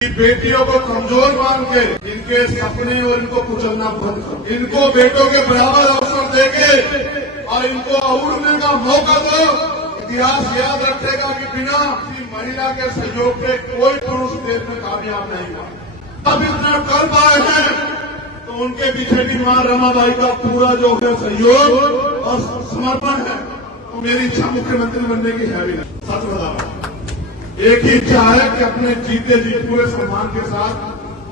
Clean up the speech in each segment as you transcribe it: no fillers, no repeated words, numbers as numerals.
बेटियों को कमजोर मान के इनके सपने और इनको कुचलना बंद करो। इनको बेटों के बराबर अवसर देके और इनको उड़ने का मौका दो। इतिहास याद रखेगा कि बिना किसी महिला के सहयोग के कोई पुरुष देश में कामयाब नहीं हुआ। अब इतना कर पाए हैं तो उनके पीछे भी मां रमाबाई का पूरा जो है सहयोग और समर्पण है। तो मेरी इच्छा मुख्यमंत्री बनने की है भी नहीं, सच बता रहा हूं। एक ही इच्छा है कि अपने जीते जी पूरे सम्मान के साथ,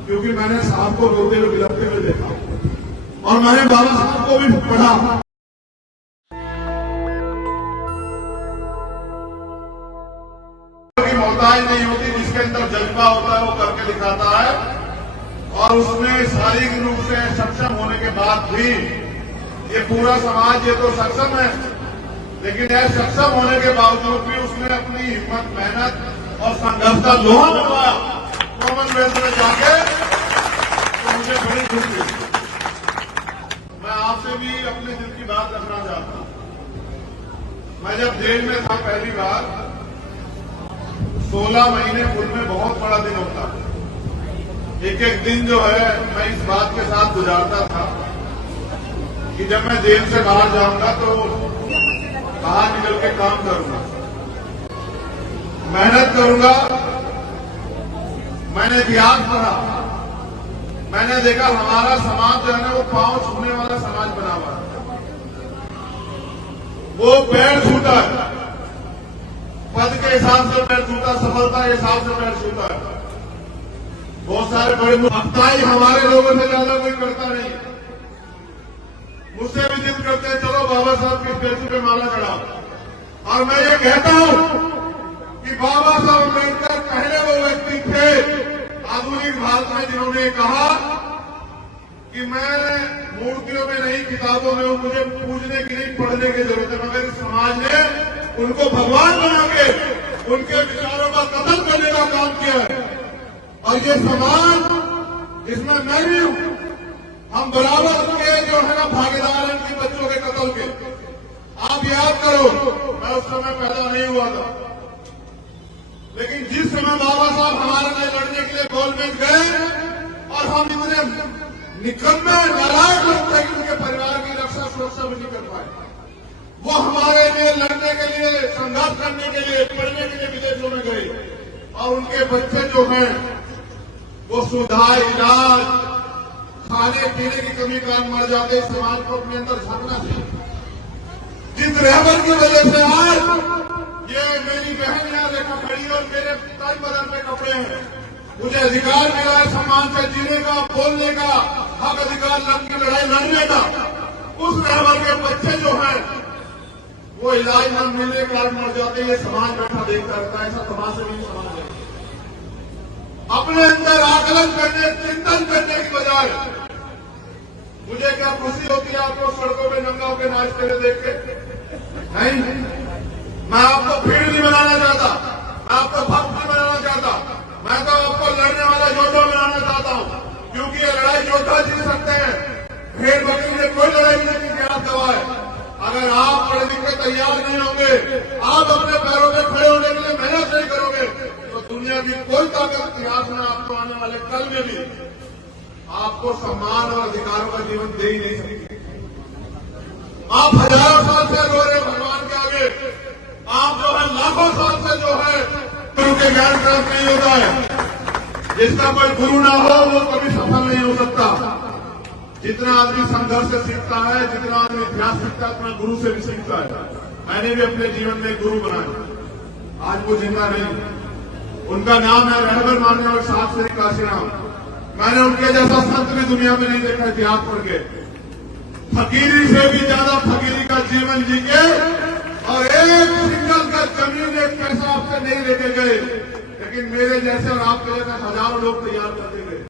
क्योंकि मैंने साहब को रोते हुए बिलखते हुए देखा और मैंने बाबा साहब को भी पढ़ा। मोहताज नहीं होती, जिसके अंदर जज्बा होता है वो करके दिखाता है। और उसमें शारीरिक रूप से सक्षम होने के बाद भी ये पूरा समाज ये तो सक्षम है, लेकिन यह सक्षम होने के बावजूद भी उसने अपनी हिम्मत, मेहनत और संघर्ष का लोहा बनवाया कॉमनवेल्थ में जाके। तो मुझे बड़ी खुशी। मैं आपसे भी अपने दिल की बात रखना चाहता हूं। मैं जब जेल में था पहली बार, 16 महीने पूर्व में बहुत बड़ा दिन होता है। एक एक दिन जो है मैं इस बात के साथ गुजारता था कि जब मैं जेल से बाहर जाऊंगा तो बाहर निकल के काम करूंगा, मेहनत करूंगा। मैंने इतिहास पढ़ा, मैंने देखा हमारा समाज जो है ना वो पांव छूने वाला समाज बना हुआ है। वो पैर छूता है, पद के हिसाब से पैर छूता, सफलता के हिसाब से पैर छूता है। बहुत सारे बड़े मुफ्ताई हमारे लोगों से ज्यादा कोई करता नहीं। मुझसे भी जिद करते हैं चलो बाबा साहब की स्टैचू पे माला चढ़ाओ। और मैं ये कहता हूं कि बाबा साहब अम्बेडकर पहले वो व्यक्ति थे आधुनिक भारत में जिन्होंने कहा कि मैं मूर्तियों में नहीं, किताबों में हूं, मुझे पूजने की नहीं, पढ़ने की जरूरत है। मगर समाज ने उनको भगवान बना के उनके विचारों का कत्ल करने का काम किया है। और ये समाज, इसमें मैं भी हूं, हम बराबर के जो है ना भागीदार हैं इन बच्चों के कत्ल के। आप याद करो, मैं उस समय पैदा नहीं हुआ था, लेकिन जिस समय बाबा साहब हमारे लिए लड़ने के लिए गोलमेज गए और हम इतने निकम्मे नारायण लोग थे कि उनके परिवार की रक्षा सुरक्षा भी नहीं कर पाए, वो हमारे लिए लड़ने के लिए, संघर्ष करने के लिए, पढ़ने के लिए विदेशों में गए। और उनके बच्चे जो हैं वो सुविधा, इलाज, खाने पीने की कमी कारण मर जाते। समाज को अपने अंदर झांकना चाहिए। जिस रहबर की वजह से आज ये मेरी बहन यहाँ देखा खड़ी और मेरे तन बदन में कपड़े हैं, मुझे अधिकार मिला है सम्मान से जीने का, बोलने का, हक अधिकार की लड़ाई लड़ने का। उस रहबर के बच्चे जो हैं वो इलाज न मिलने के कारण मर जाते। ये समाज बैठा देखता रहता है। ऐसा समाज से नहीं समाज है। अपने अंदर आकलन करने, चिंतन करने की बजाय मुझे क्या खुशी होती है आपको सड़कों में नंगा होकर नाचते हुए देख के? नहीं, मैं आपको भीड़ नहीं बनाना चाहता, मैं आपको भक्त नहीं बनाना चाहता, मैं तो आपको लड़ने वाला योद्धा बनाना चाहता हूं। क्योंकि ये लड़ाई योद्धा जीत सकते हैं, भेड़ बकरी ने कोई लड़ाई नहीं की कि आप दबाए। अगर आप पढ़े लिख के तैयार नहीं होंगे, आप अपने पैरों में खड़े होने के लिए मेहनत नहीं करोगे, तो दुनिया की कोई ताकत इतिहास में आपको आने वाले कल में भी आपको सम्मान और अधिकारों का जीवन दे ही नहीं सकती। आप हजारों साल से रो रहे भगवान के आगे, आप जो है लाखों साल से जो है गुरु के ज्ञान प्राप्त नहीं होता है। जिसका कोई गुरु ना हो वो कभी सफल नहीं हो सकता। जितना आदमी संघर्ष से सीखता है, जितना आदमी इतिहास सीखता है, उतना गुरु से भी सीखता है। मैंने भी अपने जीवन में गुरु बनाए, आज वो जिंदा नहीं। उनका नाम है रहबर मानने और साथ श्री काशीराम। मैंने उनके जैसा संत भी दुनिया में नहीं देखा इतिहास पढ़ के। फकीरी से भी ज्यादा फकीरी का जीवन जी के और एक सिंगल का जमीन, एक पैसा आपसे नहीं लेके गए, लेकिन मेरे जैसे और आपके जैसे हजारों लोग तैयार करते गए।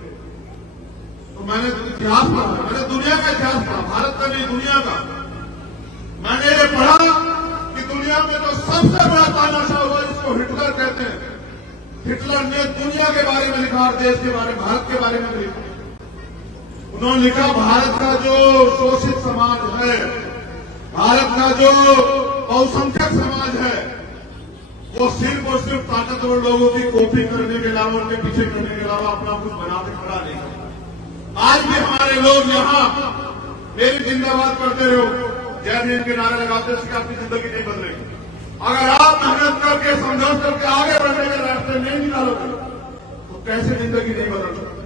तो मैंने इतिहास पढ़ा, मैंने दुनिया का इतिहास पढ़ा, भारत का नहीं दुनिया का। मैंने ये पढ़ा कि दुनिया में जो सबसे बड़ा तानाशाह हुआ जिसको हिटलर कहते हैं, हिटलर ने दुनिया के बारे में लिखा और देश के बारे में, भारत के बारे में भी लिखा। उन्होंने लिखा भारत का जो शोषित समाज है, भारत का जो बहुसंख्यक समाज है, वो सिर्फ और सिर्फ ताकतवर लोगों की कॉपी करने के अलावा, उनके पीछे करने के अलावा अपना कुछ बनाते खड़ा नहीं। आज भी हमारे लोग यहाँ मेरी जिंदाबाद करते रहो, जय भीम के नारे लगाते, इससे आपकी जिंदगी नहीं बदलेगी। अगर आप मेहनत करके, संघर्ष करके आगे बढ़ने के रास्ते नहीं निकालोगे तो कैसे जिंदगी नहीं बदल सकती।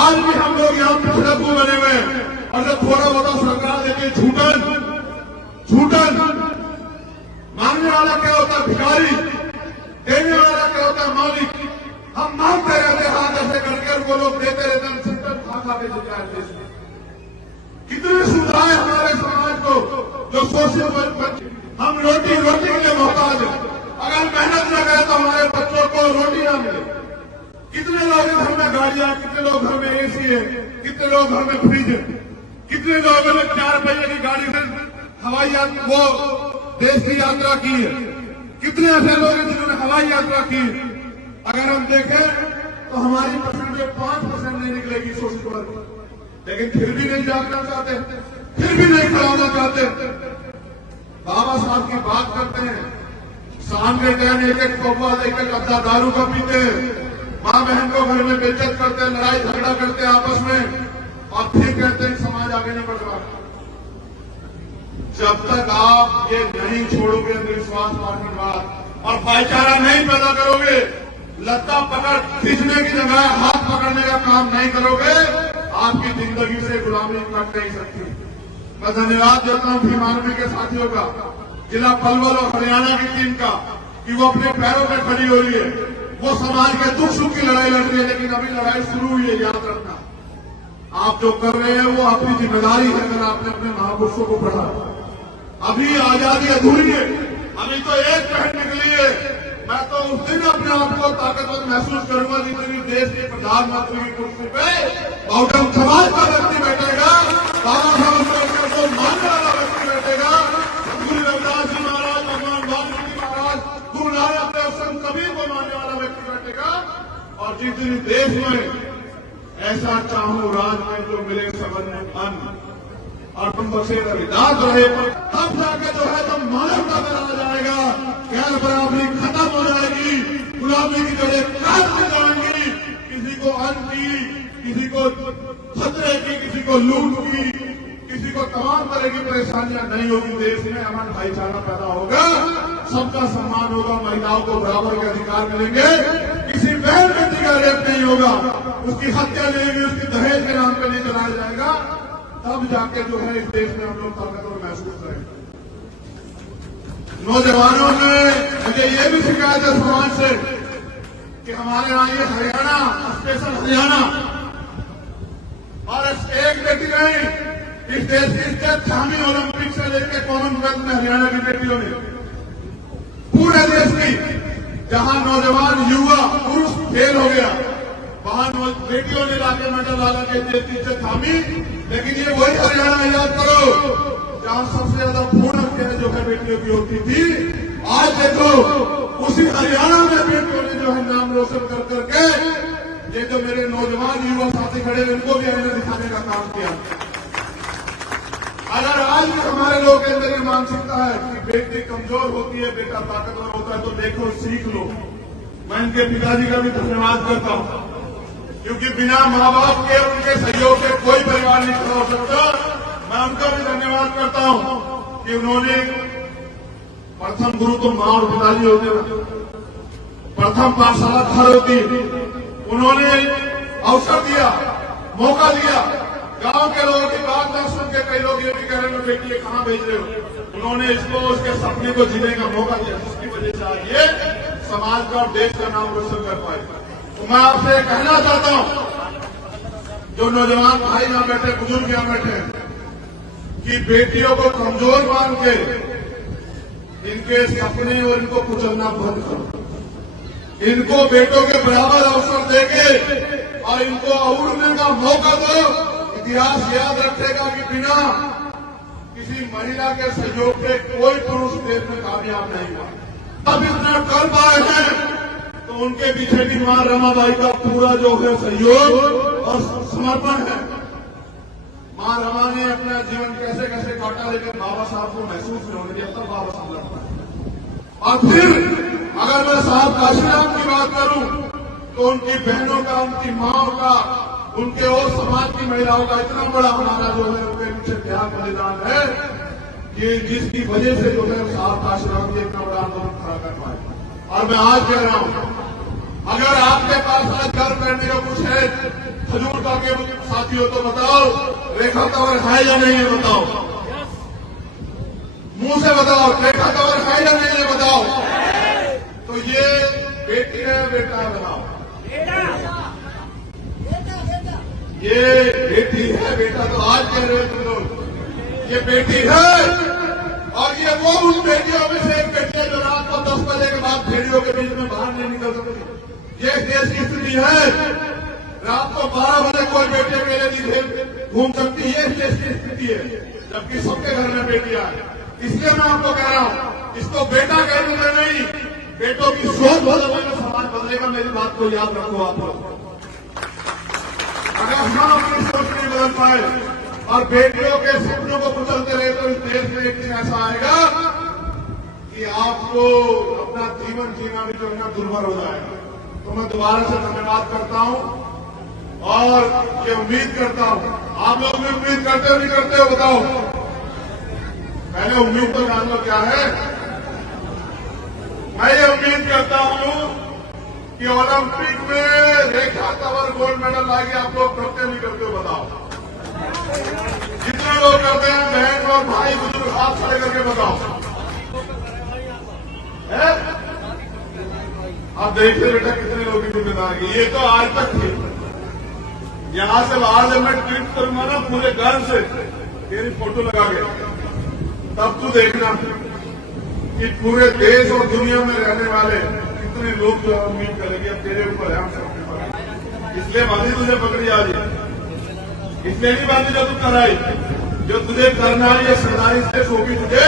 आज भी हम लोग यहाँ पिछड़कू बने हुए हैं, और जब थोड़ा बहुत सरकार देखिए झूठन मांगने वाला क्या होता है भिखारी, देने वाला क्या होता है मालिक। हम मांगते रहते हाथ ऐसे करके, वो लोग देते रहते, हम सिस्टम खा के जाए देश में। कितने सुविधाएं हमारे समाज को जो शोषित, हम रोटी के लिए मोहताज है। अगर मेहनत न करें तो हमारे बच्चों को रोटी ना मिले। कितने लोग घर में गाड़ियां, कितने लोग घर में एसी है, कितने लोग घर में फ्रिज है, कितने लोगों ने 4 पहिए की गाड़ी से हवाई यात्रा, वो देश की यात्रा की है। कितने ऐसे लोग हैं जिन्होंने हवाई यात्रा की। अगर हम देखें तो हमारी परसेंटेज 5% नहीं निकलेगी शोषित वर्ग, लेकिन फिर भी नहीं जागना चाहते, फिर भी नहीं खड़ा होना चाहते। बाबा साहब की बात करते हैं, शाम के टाइम एक कौवा, एक अद्दा दारू का पीते हैं, माँ बहन को घर में बेइज्जत करते हैं, लड़ाई झगड़ा करते हैं आपस में, और फिर कहते हैं समाज आगे नहीं बढ़ रहा। जब तक आप ये नहीं छोड़ोगे अंधविश्वास, पार्टीवाद और भाईचारा नहीं पैदा करोगे, लत्ता पकड़ खींचने की जगह हाथ पकड़ने का काम नहीं करोगे, आपकी जिंदगी से गुलामी कट नहीं सकती। मैं धन्यवाद देता हूं भीमानवी के साथियों का, जिला पलवल और हरियाणा की टीम का, कि वो अपने पैरों पर खड़ी हो रही है। वो समाज के दुख सुख की लड़ाई लड़ रही है, लेकिन अभी लड़ाई शुरू हुई है। याद रखना, आप जो कर रहे हैं वो आपकी जिम्मेदारी है। अगर आपने अपने महापुरुषों को पढ़ा, अभी आजादी अधूरी है, अभी तो एक पहल निकली है। मैं तो उस दिन अपने आप को ताकतवर महसूस करूंगा जिस दिन देश के प्रधानमंत्री की कुर्सी पे बहुजन समाज का व्यक्ति बैठेगा, बाबा साहब अम्बेडकर को मानने वाला व्यक्ति बैठेगा, गुरु रविदास जी महाराज, भगवान वाल्मीकि महाराज, गुरु नानक देव, संत कबीर को मानने वाला व्यक्ति बैठेगा। और जिस दिन देश में ऐसा चाहूं राज में जो मिले सबन में अन्न और तुम बसे रविदास रहे, तब जाके जो है तुम मानवता में आ जाएगा, गैर बराबरी खत्म हो जाएगी, गुलामी की जड़ें काट हो जाएंगी। किसी को अन्न की, किसी को खतरे की, किसी को लूट की, किसी को तमाम तरह की परेशानियां नहीं होगी। देश में अमन भाईचारा पैदा होगा, सबका सम्मान होगा, महिलाओं को बराबर के अधिकार मिलेंगे, किसी बहन बेटी का रेप नहीं होगा, उसकी हत्या नहीं होगी, उसकी दहेज के नाम पर नहीं चलाया जाएगा। तब जाके जो है इस देश में हम लोग ताकतवर महसूस करेंगे। नौजवानों ने मुझे ये भी शिकायत है समाज से कि हमारे यहाँ ये हरियाणा, स्पेशल हरियाणा, और एक बेटी नहीं, इस देश की इज्जत थामी ओलंपिक से लेकर कॉमनवेल्थ में हरियाणा की बेटियों ने, पूरे देश की, जहां नौजवान युवा पुरुष फेल हो गया, वहां बेटियों ने लाके मेडल लाला के देश की इज्जत थामी। लेकिन ये वही हरियाणा, याद करो, जहां सबसे ज्यादा भ्रूण हत्या जो है बेटियों की होती थी। आज देखो उसी हरियाणा में बेटियों ने जो है नाम रोशन कर करके, ये जो मेरे नौजवान युवा साथी खड़े हैं, इनको भी हमने दिखाने का काम किया। अगर आज भी हमारे लोग के अंदर ये मानसिकता है कि बेटी कमजोर होती है, बेटा ताकतवर होता है, तो देखो सीख लो। मैं इनके पिताजी का भी धन्यवाद करता हूं, क्योंकि बिना माँ बाप के, उनके सहयोग से कोई परिवार नहीं खड़ा हो सकता। मैं उनका भी धन्यवाद करता हूं कि उन्होंने प्रथम गुरु तो माँ और पिताजी होते हैं, प्रथम पाठशाला घर होती है। उन्होंने अवसर दिया, मौका दिया। गांव के लोगों की बात न सुन के कई लोग ये भी कह रहे हैं बेटी कहां भेज रहे हो। उन्होंने इसको, उसके सपने को जीने का मौका दिया, जिसकी वजह से आज ये समाज का और देश का नाम रोशन कर पाए। तो मैं आपसे कहना चाहता हूं, जो नौजवान भाई यहां बैठे, बुजुर्ग यहां बैठे, कि बेटियों को कमजोर मान के इनके सपने और इनको कुचलना बंद करो। इनको बेटों के बराबर अवसर देके और इनको उड़ने का मौका दो। इतिहास याद रखेगा कि बिना किसी महिला के सहयोग के कोई पुरुष देश में कामयाब नहीं हुआ। अब इतना कर पाए हैं तो उनके पीछे भी मां रमाबाई का पूरा जो है सहयोग और समर्पण है। मां रमा ने अपना जीवन कैसे कैसे काटा, लेकिन बाबा साहब को महसूस नहीं होने दिया, तब बाबा साहब लड़ पाए। और फिर अगर मैं साहब काशीराम की बात करूं तो उनकी बहनों का, उनकी माओ का, उनके और समाज की महिलाओं का इतना बड़ा हमारा जो है उनके पीछे त्याग बलिदान है कि जिसकी वजह से जो है साहब काशीराम जी इतना बड़ा आंदोलन खड़ा कर पाए। और मैं आज कह रहा हूं, अगर आपके पास आज गर्व करने का कुछ है खजूर का के साथियों तो बताओ, रेखा तंवर है या नहीं है बताओ, मुंह से बताओ, रेखा तंवर है या नहीं है बताओ। तो ये बेटी है बेटा है बताओ, ये बेटी है बेटा तो आज कह रहे हो तुम लोग, ये बेटी है। और ये वो उन बेटियों में से एक बेटी है जो रात को 10 बजे के बाद भेड़ियों के बीच में बाहर नहीं निकल सकती। ये देश की स्थिति है। रात को 12 बजे कोई बेटे मेरे लिए घूम सकती है, देश की स्थिति है, जबकि सबके घर में बेटियां हैं। इसलिए मैं आपको कह रहा हूं, इसको बेटा कहने से नहीं, बेटों की सोच बदलने में समाज बदलेगा। मेरी बात को याद रखो आप लोग। अगर हम अपनी सोच नहीं बदल पाए और बेटियों के सपनों को कुचलते रहे तो इस देश में एक दिन ऐसा आएगा कि आपको अपना जीवन जीना भी जो है ना दुर्भर हो जाएगा। तो मैं दोबारा से धन्यवाद करता हूं और ये उम्मीद करता हूं, आप लोग भी उम्मीद करते हो नहीं करते हो बताओ। पहले उम्मीद तो जान लो क्या है। मैं ये उम्मीद करता हूं कि ओलंपिक में रेखा तंवर गोल्ड मेडल लाएगी। आप लोग करते नहीं करते हो बताओ। जितने लोग करते हैं बहन और भाई बुजुर्ग हाथ खड़े करके बताओ। आप देखते बेटा कितने लोगों की जिम्मेदारी। ये तो आज तक थी। यहां से बाहर जब मैं ट्वीट करूंगा ना पूरे घर से तेरी फोटो लगा के, तब तू देखना कि पूरे देश और दुनिया में रहने वाले कितने लोग जो उम्मीद करेंगे अब तेरे ऊपर है, हम सबके ऊपर। इसलिए बांधी तुझे पकड़ी आज, इसलिए नहीं बांधी जो तू कराई, जो तुझे करना है। ये सरदारी से होगी तुझे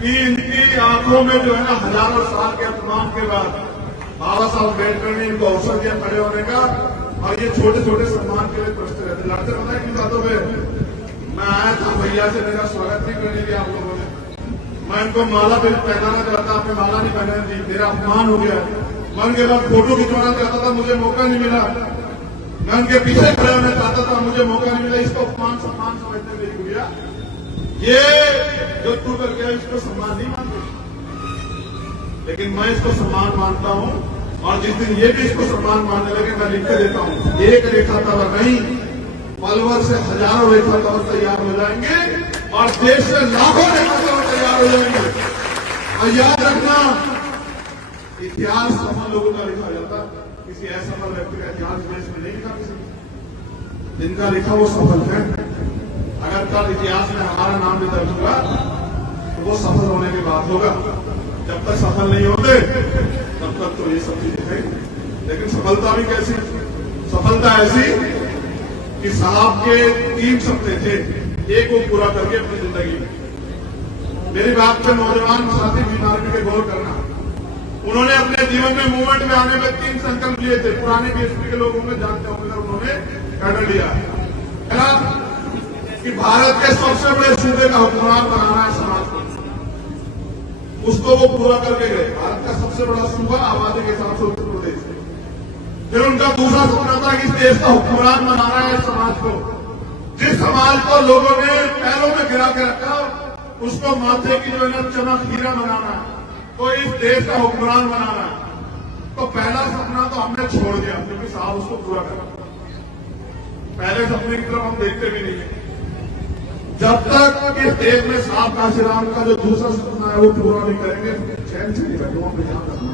कि इनकी आंखों में जो है ना हजारों साल के अपमान के बाद बाबा साहब अम्बेडकर ने इनको अवसर दिया खड़े होने का। और ये छोटे छोटे सम्मान के लिए प्रश्न रहते लड़ते पता है किन बातों में। मैं आया था भैया से, मेरा स्वागत नहीं करने दिया आप लोगों ने। मैं इनको माला भी पहनाना चाहता, आपने माला नहीं पहनाने दी, मेरा अपमान हो गया। मैं उनके बाद फोटो खिंचवाना चाहता था, मुझे मौका नहीं मिला। मैं उनके पीछे खड़े होना चाहता था, मुझे मौका नहीं मिला। इसको अपमान सम्मान समझते मेरी गुड़िया, ये जो तू कर गया इसको सम्मान नहीं मानते, लेकिन मैं इसको सम्मान मानता हूं। और जिस दिन ये भी इसको सम्मान मानने लगे मैं लिख के देता हूं, एक रेखा तंवर नहीं पलवल से हजारों रेखा तंवर तैयार हो जाएंगे और देश से लाखों रेखा तंवर तैयार हो जाएंगे। और याद रखना, इतिहास सफल लोगों का लिखा जाता, किसी असफल व्यक्ति का इतिहास देश में नहीं लिखा। किसी जिनका लिखा वो सफल है। अगर कल इतिहास में हमारा नाम भी दर्ज होगा तो वो सफल होने के बाद होगा। जब तक सफल नहीं होते तब तक तो ये सब चीजें हैं। लेकिन सफलता भी कैसी? सफलता ऐसी कि साहब के 3 सपने थे, एक वो पूरा करके अपनी जिंदगी में। मेरी बात पे नौजवान साथी बीमारी के गौर करना। उन्होंने अपने जीवन में मूवमेंट में आने में 3 संकल्प लिए थे। पुराने बीएसपी के लोगों में जानते होंगे, उन्होंने कर लिया है कि भारत के सबसे बड़े सूबे का हुक्मरान बनाना है समाज को। उसको वो पूरा करके गए। भारत का सबसे बड़ा सूबा आबादी के हिसाब से उत्तर प्रदेश है। फिर उनका दूसरा सपना था कि इस देश का हुक्मरान बनाना है समाज को। जिस समाज को लोगों ने पैरों में गिरा के रखा उसको माथे की जो है ना चमक हीरा बनाना है, तो इस देश का हुक्मरान बनाना है। तो पहला सपना तो हमने छोड़ दिया क्योंकि साहब उसको पूरा करा। पहले सपने की तरफ हम देखते भी नहीं है। जब तक इस देश में साहब काशीराम का जो दूसरा सपना है वो पूरा नहीं करेंगे, चैन से नहीं बैठूंगा, मैं ध्यान रखना।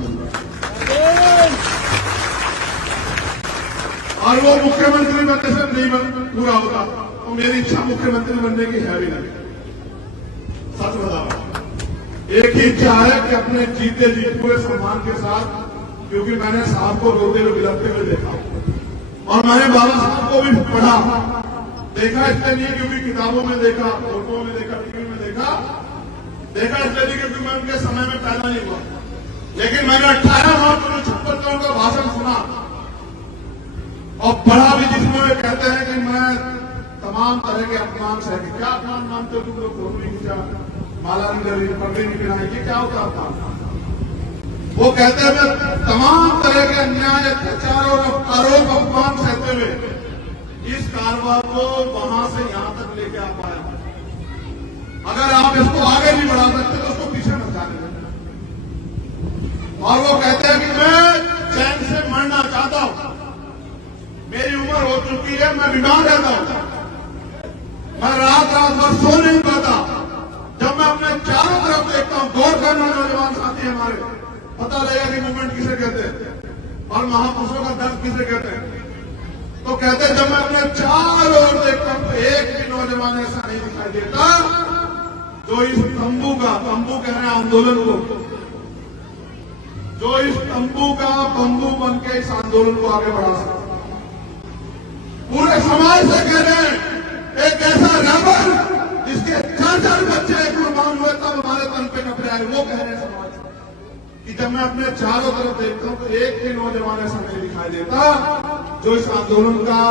और वो मुख्यमंत्री बनने से नहीं पूरा होगा तो मेरी इच्छा मुख्यमंत्री बनने की है भी नहीं। सच बता रहा हूं, एक ही इच्छा है कि अपने जीते जी पूरे सम्मान के साथ, क्योंकि मैंने साहब को रोते हुए बिलखते हुए देखा और मैंने बाबा साहब को भी पढ़ा देखा। इसलिए नहीं क्योंकि किताबों में देखा, फोटो में देखा, टीवी में देखा इसलिए नहीं क्योंकि मैं उनके समय में पैदा नहीं हुआ, लेकिन मैंने 18 मार्च 1956 का उनका भाषण सुना और पढ़ा भी, जिसमें वे कहते हैं कि मैं तमाम तरह के अपमान सह के। क्या अपमान मानते हो तुम लोग? फोटो नहीं खींचा, माला नहीं करी, पगड़ी नहीं पहनाई, ये क्या होता अपमान? वो कहते हैं मैं तमाम तरह के अन्याय, अत्याचार और आरोप अपमान सहते हुए इस कारवां को वहां से यहां तक लेके आ पाया। अगर आप इसको आगे नहीं बढ़ा सकते तो उसको पीछे मत जाने देना। और वो कहते हैं कि मैं चैन से मरना चाहता हूं, मेरी उम्र हो चुकी है, मैं बीमार रहता हूं, मैं रात भर सो नहीं पाता। जब मैं अपने चारों तरफ देखता हूं, गौर करना नौजवान साथी हमारे, पता लगेगा कि मूवमेंट किसे कहते हैं और महापुरुषों का दर्द किसे कहते हैं। तो कहते हैं जब मैं अपने चारों ओर देखता हूं तो एक भी नौजवान ऐसा नहीं दिखाई देता जो इस तंबू कह रहे हैं आंदोलन को, जो इस तंबू का बंबू बन के इस आंदोलन को आगे बढ़ा सकता। पूरे समाज से कह रहे हैं एक ऐसा रबर जिसके 4 बच्चे कुर्बान हुए तब हमारे तन पे कपड़े आए, वो कह रहे हैं समाज कि जब मैं अपने चारों तरफ देखता हूं तो एक भी नौजवान ऐसा नहीं दिखाई देता जो इस आंदोलन का,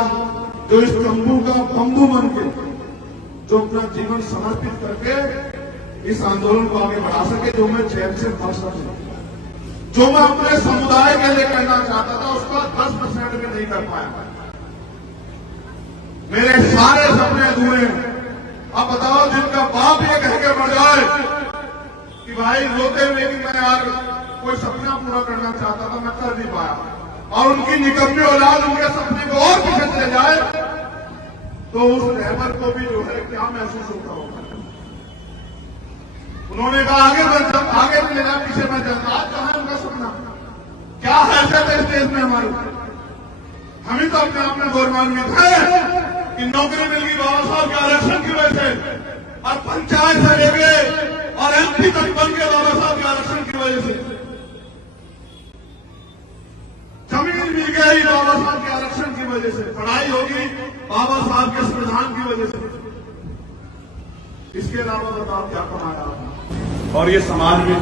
जो इस तंबू का बंबू बन के, जो अपना जीवन समर्पित करके इस आंदोलन को आगे बढ़ा सके, जो मैं चैन से फंस सके, जो मैं अपने समुदाय के लिए करना चाहता था उसका 10% भी नहीं कर पाया। मेरे सारे सपने अधूरे हैं। अब बताओ जिनका बाप ये कह के बढ़ जाए कि भाई रोते हुए कि मैं यार कोई सपना पूरा करना चाहता था, मैं कर नहीं पाया, और उनकी निकम्मी औलाद उनके सपने को और पीछे चले जाए, तो उस रहबर को भी जो है क्या महसूस होता होगा। उन्होंने कहा आगे चले जाए, पीछे मैं चलता। आज कहां है उनका सपना? क्या हैसियत है इस देश में हमारी? हम ही तो अपने आप में गौरवान्वित है कि नौकरी मिल गई बाबा साहब के आरक्षण की वजह से, और पंचायत से लेके और एमपी तक बन गए बाबा साहब के आरक्षण की वजह से। जमीन मिल गई बाबा साहब के आरक्षण की वजह से, पढ़ाई होगी बाबा साहब के संविधान की वजह से। इसके अलावा बताओ क्या कमाया। और ये समाज में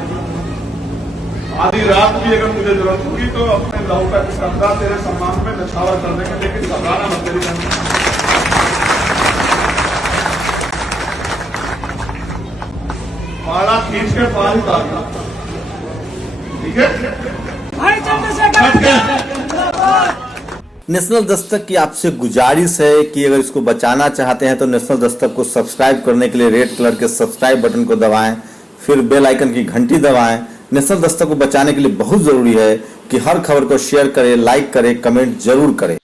आधी रात भी अगर मुझे जरूरत होगी तो अपने लहू का कपड़ा तेरे सम्मान में नछावर कर देंगे, लेकिन घबराना मत तेरी पाला खींच के पार ही उतारना, ठीक है? नेशनल दस्तक की आपसे गुजारिश है कि अगर इसको बचाना चाहते हैं तो नेशनल दस्तक को सब्सक्राइब करने के लिए रेड कलर के सब्सक्राइब बटन को दबाएं, फिर बेल आइकन की घंटी दबाएं। नेशनल दस्तक को बचाने के लिए बहुत जरूरी है कि हर खबर को शेयर करें, लाइक करें, कमेंट जरूर करें।